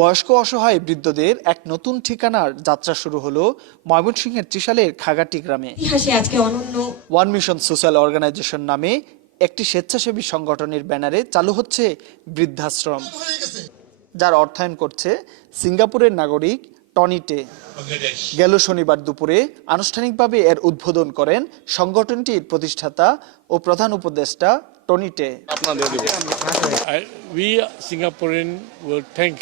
বয়স্ক অসহায় বৃদ্ধদের এক নতুন ঠিকানার যাত্রা শুরু হলো ময়মনসিংহের ত্রিশালের খাগাটি গ্রামে। ওয়ান মিশন সোশ্যাল অর্গানাইজেশন নামে একটি স্বেচ্ছাসেবী সংগঠনের ব্যানারে চালু হচ্ছে বৃদ্ধাশ্রম, যার অর্থায়ন করছে সিঙ্গাপুরের নাগরিক টনি টে। গেল শনিবার দুপুরে আনুষ্ঠানিকভাবে এর উদ্বোধন করেন সংগঠনটির প্রতিষ্ঠাতা ও প্রধান উপদেষ্টা টনি টে। We Singaporean will thank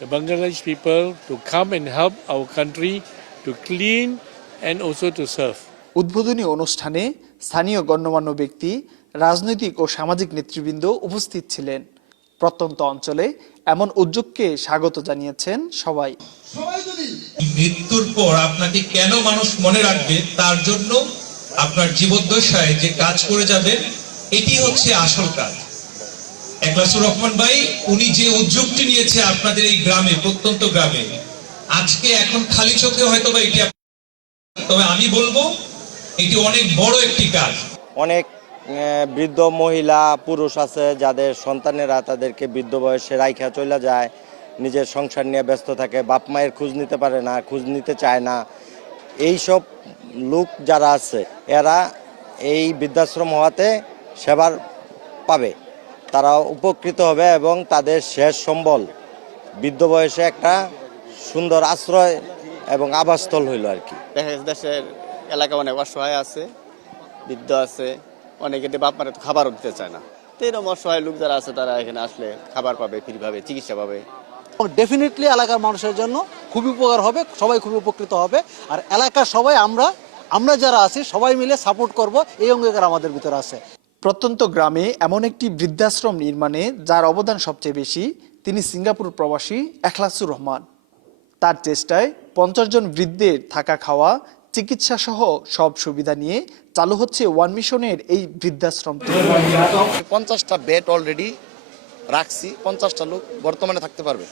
the Bangladesh people to come and help our country to clean and also to serve. উদ্বোধনী অনুষ্ঠানে স্থানীয় গণ্যমান্য ব্যক্তি, রাজনৈতিক ও সামাজিক নেতৃবৃন্দ উপস্থিত ছিলেন। প্রত্যন্ত অঞ্চলে এমন উদ্যোগকে স্বাগত জানিয়েছেন সবাই। মৃত্যুর পর আপনাকে কেন মানুষ মনে রাখবে, তার জন্য আপনার জীবদ্দশায় যে কাজ করে যাবেন, এটি হচ্ছে আসল কাজ। একলাসুর রহমান ভাই উনি যে উদ্যোগটি নিয়েছে আপনাদের এই গ্রামে, প্রত্যন্ত গ্রামে, আজকে এখন খালি চোখে হয়তো বা এটি, তবে আমি বলবো এটি অনেক বড় একটি কাজ। অনেক বৃদ্ধ মহিলা পুরুষ আছে যাদের সন্তানেরা তাদেরকে বৃদ্ধ বয়সে রাইখা চলে যায়, নিজের সংসার নিয়ে ব্যস্ত থাকে, বাপ মায়ের খোঁজ নিতে পারে না, খোঁজ নিতে চায় না। এই সব লোক যারা আছে এরা এই বৃদ্ধাশ্রম হওয়াতে সেবার পাবে, তারা উপকৃত হবে এবং তাদের শেষ সম্বল বৃদ্ধ বয়সে একটা সুন্দর আশ্রয় এবং আবাসস্থল হইল আর কি। দেশের এলাকা অনেক অসহায় আছে, বৃদ্ধ আছে, অনেকে বাপ মারে খাবারও দিতে চায় না। তো এরকম অসহায় লোক যারা আছে তারা এখানে আসলে খাবার পাবে, ফ্রি পাবে, চিকিৎসা পাবে। ডেফিনেটলি এলাকার মানুষের জন্য খুবই উপকার হবে, সবাই খুবই উপকৃত হবে। আর এলাকার সবাই আমরা যারা আছি সবাই মিলে সাপোর্ট করব, এই অঙ্গীকার আমাদের ভিতরে আছে। প্রত্যন্ত গ্রামে এমন একটি বৃদ্ধাশ্রম নির্মাণে যার অবদান সবচেয়ে বেশি, তিনি সিঙ্গাপুর প্রবাসী একলাসুর রহমান। তার চেষ্টায় 50 জন বৃদ্ধের থাকা, খাওয়া, চিকিৎসা সহ সব সুবিধা নিয়ে চালু হচ্ছে ওয়ান মিশনের এই বৃদ্ধাশ্রমটি। 50টা বেড অলরেডি রাখছি, 50টা লোক বর্তমানে থাকতে পারবে।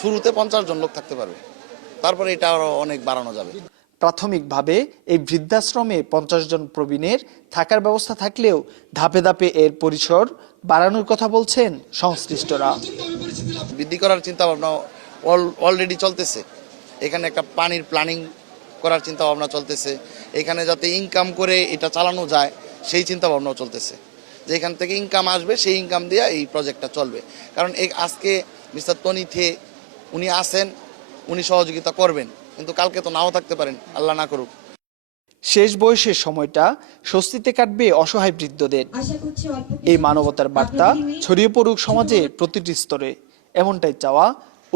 শুরুতে 50 জন লোক থাকতে পারবে, তারপরে এটা আরো অনেক বাড়ানো যাবে। প্রাথমিকভাবে এই বৃদ্ধাশ্রমে 50 জন প্রবীণের থাকার ব্যবস্থা থাকলেও ধাপে ধাপে এর পরিসর বাড়ানোর কথা বলছেন সংশ্লিষ্টরা। বৃদ্ধি করার চিন্তা ভাবনা অলরেডি চলতেছে। এখানে একটা পানির প্ল্যানিং করার চিন্তা ভাবনা চলতেছে। এখানে যাতে ইনকাম করে এটা চালানো যায় সেই চিন্তা ভাবনাও চলতেছে, যে এখান থেকে ইনকাম আসবে, সেই ইনকাম দিয়ে এই প্রজেক্টটা চলবে। কারণ আজকে মিস্টার টনি টে উনি আসেন, উনি সহযোগিতা করবেন, কিন্তু কালকে তো নাও থাকতে পারেন, আল্লাহ না করুক। শেষ বয়সের সময়টা স্বস্তিতে কাটবে অসহায় বৃদ্ধদের। এই মানবতার বার্তা ছড়িয়ে পড়ুক সমাজের প্রতিটি স্তরে, এমনটাই চাওয়া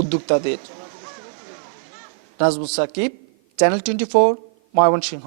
উদ্যোক্তাদের। নাজমুস সাকিব, চ্যানেল 24, ময়মনসিংহ।